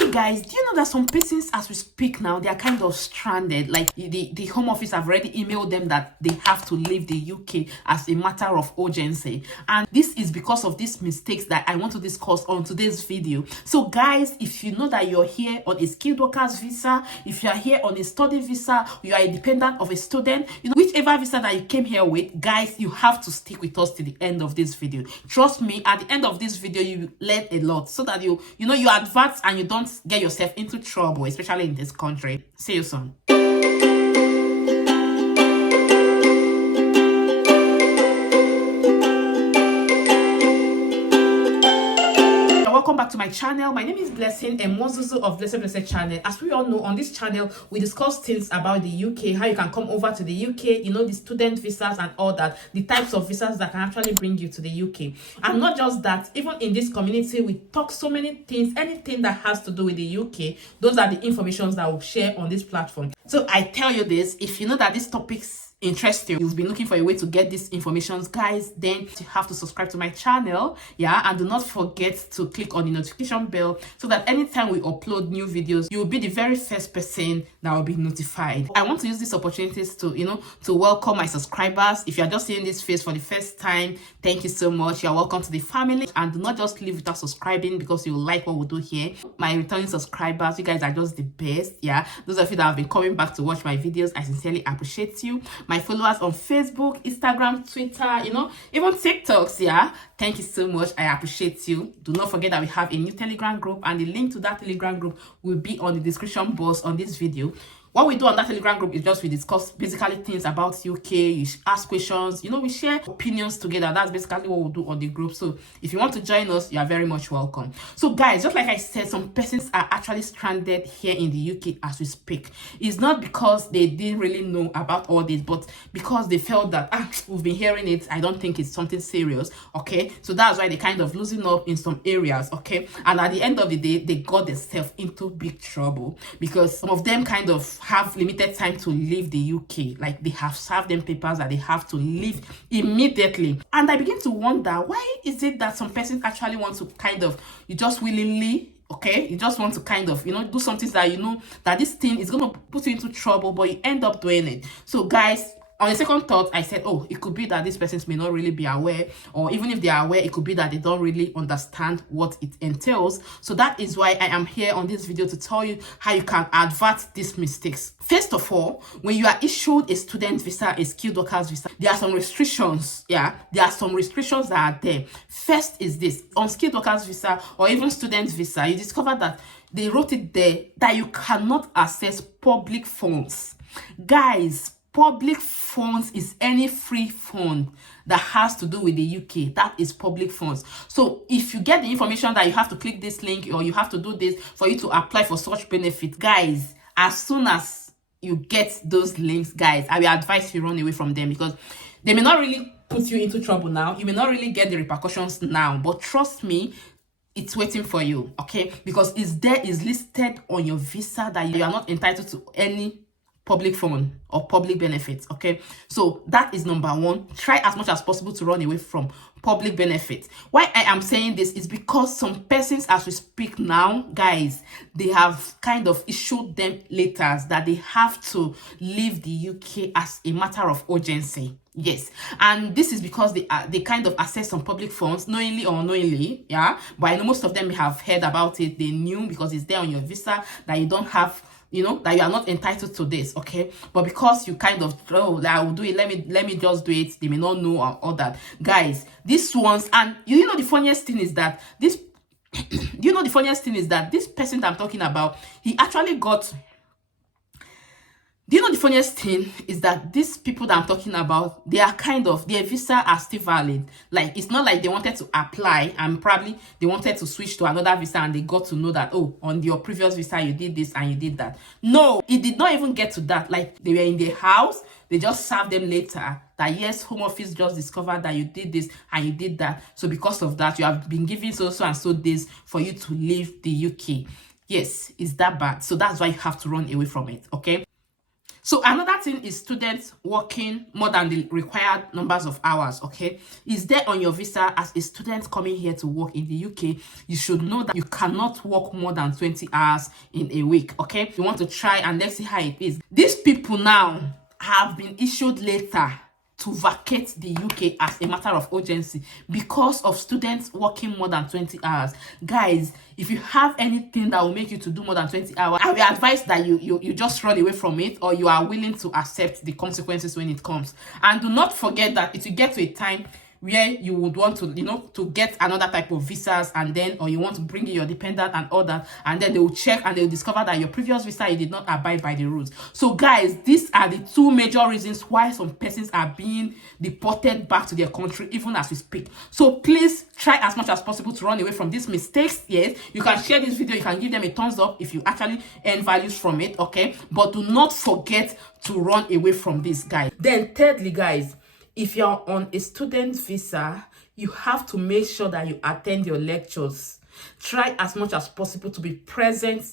Okay guys, do you know that some persons as we speak now, they are kind of stranded? Like the home office have already emailed them that they have to leave the UK as a matter of urgency, and this is because of these mistakes that I want to discuss on today's video. So guys, if you know that you're here on a skilled workers visa, if you are here on a study visa, you are a dependent of a student, you know, whichever visa that you came here with, guys, you have to stick with us to the end of this video. Trust me, at the end of this video you learn a lot, so that you advance and you don't get yourself into trouble, especially in this country. See you soon. Welcome back to my channel. My name is Blessing and Mozuzu of Blessed channel. As we all know, on this channel we discuss things about the UK, how you can come over to the UK, you know, the student visas and all that, the types of visas that can actually bring you to the UK. And not just that, even in this community we talk so many things, anything that has to do with the UK. Those are the informations that we'll share on this platform. So I tell you this, if you know that these topics interest you've been looking for a way to get this information, guys, then you have to subscribe to my channel, yeah, and do not forget to click on the notification bell so that anytime we upload new videos, you will be the very first person that will be notified. I want to use these opportunities to, you know, to welcome my subscribers. If you are just seeing this face for the first time, thank you so much. You're welcome to the family, and do not just leave without subscribing because you like what we do here. My returning subscribers, you guys are just the best, yeah. Those of you that have been coming back to watch my videos, I sincerely appreciate you. My followers on Facebook, Instagram, Twitter, you know, even TikToks, yeah, thank you so much. I appreciate you. Do not forget that we have a new Telegram group, and the link to that Telegram group will be on the description box on this video. What we do on that Telegram group is just we discuss basically things about UK, you ask questions, you know, we share opinions together. That's basically what we'll do on the group. So if you want to join us, you are very much welcome. So guys, just like I said, some persons are actually stranded here in the UK as we speak. It's not because they didn't really know about all this, but because they felt that, we've been hearing it, I don't think it's something serious, okay? So that's why they kind of losing up in some areas, okay? And at the end of the day, they got themselves into big trouble because some of them kind of have limited time to leave the UK. Like they have served them papers that they have to leave immediately. And I begin to wonder, why is it that some persons actually want to kind of, you just willingly, okay, you just want to kind of, you know, do something that you know that this thing is going to put you into trouble, but you end up doing it. So guys, on a second thought, I said, oh, it could be that these persons may not really be aware, or even if they are aware, it could be that they don't really understand what it entails. So that is why I am here on this video to tell you how you can avert these mistakes. First of all, when you are issued a student visa, a skilled workers visa, there are some restrictions, yeah? There are some restrictions that are there. First is this, on skilled workers visa or even student visa, you discover that they wrote it there that you cannot access public funds. Guys, public funds is any free fund that has to do with the UK. That is public funds. So if you get the information that you have to click this link or you have to do this for you to apply for such benefit, guys, as soon as you get those links, guys, I will advise you run away from them, because they may not really put you into trouble now. You may not really get the repercussions now, but trust me, it's waiting for you, okay? Because it's listed on your visa that you are not entitled to any public fund or public benefits, okay? So that is number one. Try as much as possible to run away from public benefits. Why I am saying this is because some persons as we speak now, guys, they have kind of issued them letters that they have to leave the UK as a matter of urgency. Yes, and this is because they kind of access some public funds knowingly or unknowingly, yeah. But I know most of them have heard about it. They knew because it's there on your visa that you don't have, you know, that you are not entitled to this, okay? But because you kind of, oh, I will do it, let me just do it, they may not know or all that. Guys, these ones, and you know the funniest thing is that this person that I'm talking about, he actually got, do you know the funniest thing is that these people that I'm talking about, they are kind of, their visa are still valid. Like, it's not like they wanted to apply and probably they wanted to switch to another visa and they got to know that, oh, on your previous visa you did this and you did that. No, it did not even get to that. Like, they were in the house, they just served them later that yes, home office just discovered that you did this and you did that. So because of that, you have been given so and so days for you to leave the UK. Yes, it's that bad. So that's why you have to run away from it, okay? So another thing is students working more than the required numbers of hours, okay? Is there on your visa as a student coming here to work in the UK, you should know that you cannot work more than 20 hours in a week, okay? You want to try and let's see how it is. These people now have been issued later to vacate the UK as a matter of urgency because of students working more than 20 hours. Guys, if you have anything that will make you to do more than 20 hours, I will advise that you just run away from it, or you are willing to accept the consequences when it comes. And do not forget that it will get to a time where you would want to, to get another type of visas, and then, or you want to bring in your dependent and all that, and then they will check and they will discover that your previous visa, you did not abide by the rules. So guys, these are the two major reasons why some persons are being deported back to their country even as we speak. So please try as much as possible to run away from these mistakes. Yes, you can share this video, you can give them a thumbs up if you actually earn values from it, okay? But do not forget to run away from this, guys. Then thirdly, guys, if you're on a student visa, you have to make sure that you attend your lectures. Try as much as possible to be present.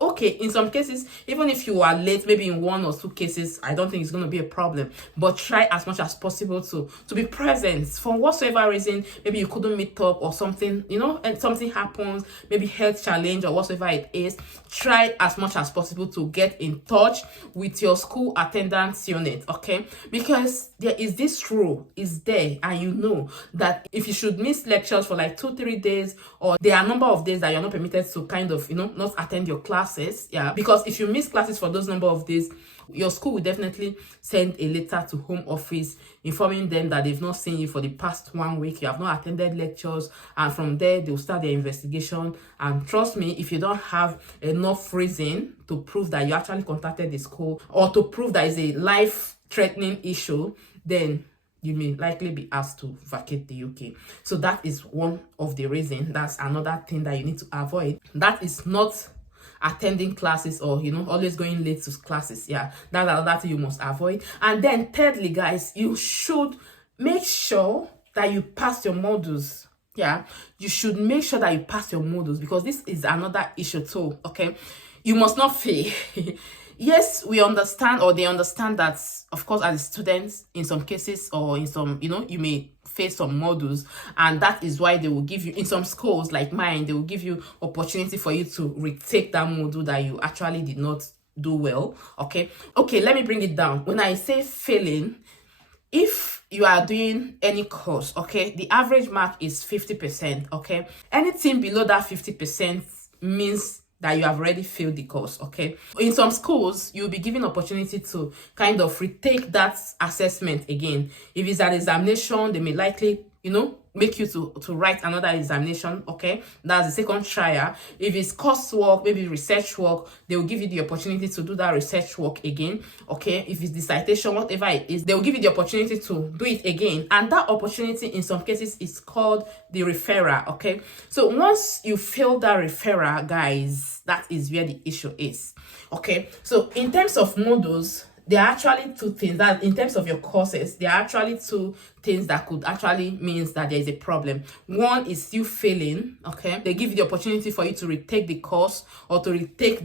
Okay, in some cases, even if you are late, maybe in 1 or 2 cases, I don't think it's going to be a problem. But try as much as possible to be present. For whatsoever reason, maybe you couldn't meet up or something, and something happens, maybe health challenge or whatsoever it is. Try as much as possible to get in touch with your school attendance unit, okay? Because there is this rule, is there, and you know that if you should miss lectures for like 2-3 days, or there are a number of days that you're not permitted to kind of, not attend your classes, yeah, because if you miss classes for those number of days, your school will definitely send a letter to home office informing them that they've not seen you for the past 1 week, you have not attended lectures, and from there they'll start their investigation. And trust me, if you don't have enough reason to prove that you actually contacted the school, or to prove that it's a life-threatening issue, then you may likely be asked to vacate the UK. So that is one of the reasons. That's another thing that you need to avoid. That is not attending classes, or always going late to classes. Yeah, that's another thing you must avoid. And then thirdly, guys, you should make sure that you pass your modules. Yeah, you should make sure that you pass your modules, because this is another issue too, okay? You must not fail. Yes, we understand, or they understand that, of course, as students, in some cases, or in some, you may face some modules, and that is why they will give you, in some schools like mine, they will give you opportunity for you to retake that module that you actually did not do well, okay? Okay, let me bring it down. When I say failing, if you are doing any course, okay, the average mark is 50%, okay? Anything below that 50% means that you have already failed the course, okay? In some schools, you'll be given opportunity to kind of retake that assessment again. If it's an examination, they may likely, make you to write another examination, okay? That's the second trial. If it's coursework, maybe research work, they will give you the opportunity to do that research work again, okay? If it's the citation, whatever it is, they will give you the opportunity to do it again. And that opportunity, in some cases, is called the referral, okay? So once you fail that referral, guys, that is where the issue is, okay? So in terms of modules, there are actually two things. That in terms of your courses, there are actually two things that could actually means that there is a problem. One is you failing, okay? They give you the opportunity for you to retake the course, or to retake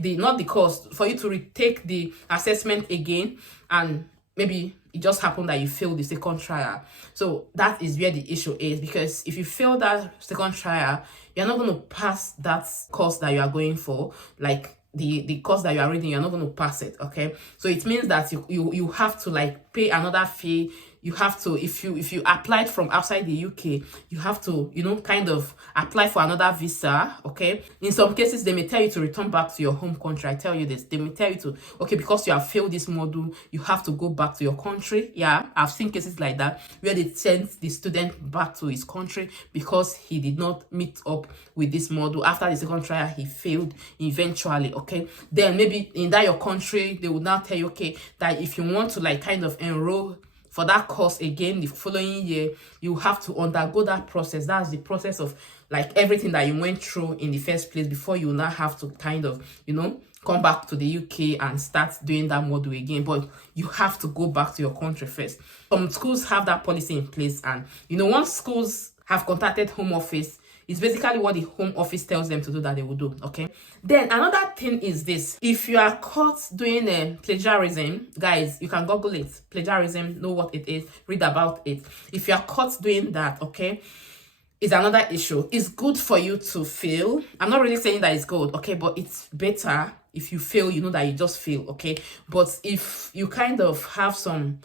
for you to retake the assessment again, and maybe it just happened that you failed the second trial. So that is where the issue is, because if you fail that second trial, you're not going to pass that course that you are going for, like the course that you are reading, you're not going to pass it, okay? So it means that you have to like pay another fee. You have to, if you applied from outside the UK, you have to, kind of apply for another visa, okay? In some cases, they may tell you to return back to your home country. I tell you this, they may tell you to, okay, because you have failed this module, you have to go back to your country. Yeah, I've seen cases like that, where they send the student back to his country because he did not meet up with this module. After the second trial, he failed eventually, okay? Then maybe in that your country, they will now tell you, okay, that if you want to like kind of enroll for that course again the following year, you have to undergo that process. That's the process of like everything that you went through in the first place before you now have to kind of, come back to the UK and start doing that module again. But you have to go back to your country first. Some schools have that policy in place, and once schools have contacted home office, It's basically what the home office tells them to do that they will do. Okay. Then another thing is this: if you are caught doing plagiarism, guys, you can Google it. Plagiarism, know what it is, read about it. If you are caught doing that, okay, is another issue. It's good for you to fail. I'm not really saying that it's good, okay, but it's better if you fail, you know that you just fail, okay. But if you kind of have some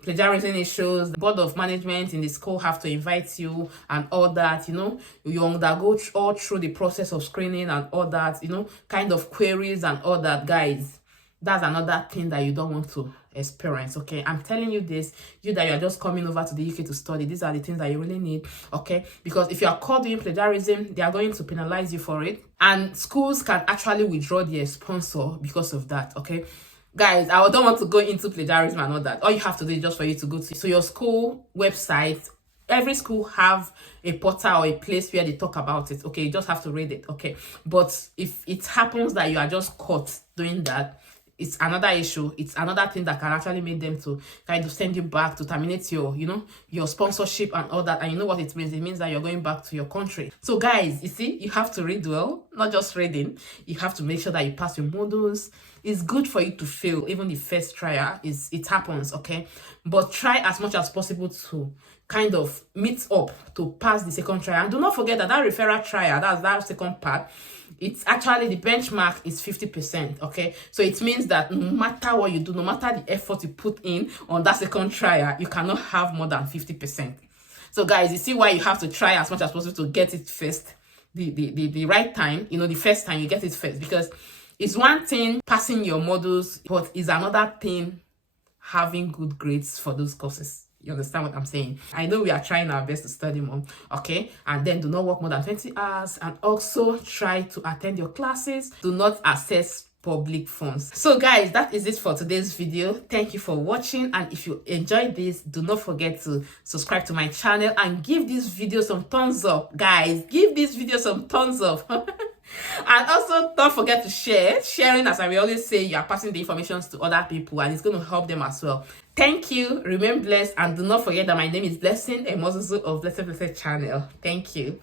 plagiarism issues, the board of management in the school have to invite you and all that, you know, you undergo all through the process of screening and all that, you know, kind of queries and all that, guys. That's another thing that you don't want to experience, okay. I'm telling you this, you that you're just coming over to the UK to study, these are the things that you really need, okay. Because if you are caught doing plagiarism, they are going to penalize you for it, and schools can actually withdraw their sponsor because of that, okay. Guys, I don't want to go into plagiarism and all that. All you have to do is just for you to go to your school website. Every school have a portal or a place where they talk about it, okay. You just have to read it, okay. But if it happens that you are just caught doing that, it's another issue. It's another thing that can actually make them to kind of send you back, to terminate your, you know, your sponsorship and all that. And you know what it means? It means that you're going back to your country. So guys, you see, you have to read well, not just reading. You have to make sure that you pass your modules. It's good for you to fail. Even the first trial, it happens, okay? But try as much as possible to kind of meet up to pass the second trial. And do not forget that referral trial, that's that second part, it's actually, the benchmark is 50%, okay. So it means that no matter what you do, no matter the effort you put in on that second trial, you cannot have more than 50%. So guys, you see why you have to try as much as possible to get it first, the right time, you know, the first time you get it first. Because it's one thing passing your modules, but it's another thing having good grades for those courses. You understand what I'm saying? I know we are trying our best to study more, okay? And then do not work more than 20 hours, and also try to attend your classes. Do not access public funds. So guys, that is it for today's video. Thank you for watching, and if you enjoyed this, do not forget to subscribe to my channel and give this video some thumbs up. Guys, give this video some thumbs up. And also don't forget to share. Sharing, as I will always say, you are passing the information to other people, and it's going to help them as well. Thank you, remain blessed, and do not forget that my name is Blessing, a Mozuzu of Blessed channel. Thank you.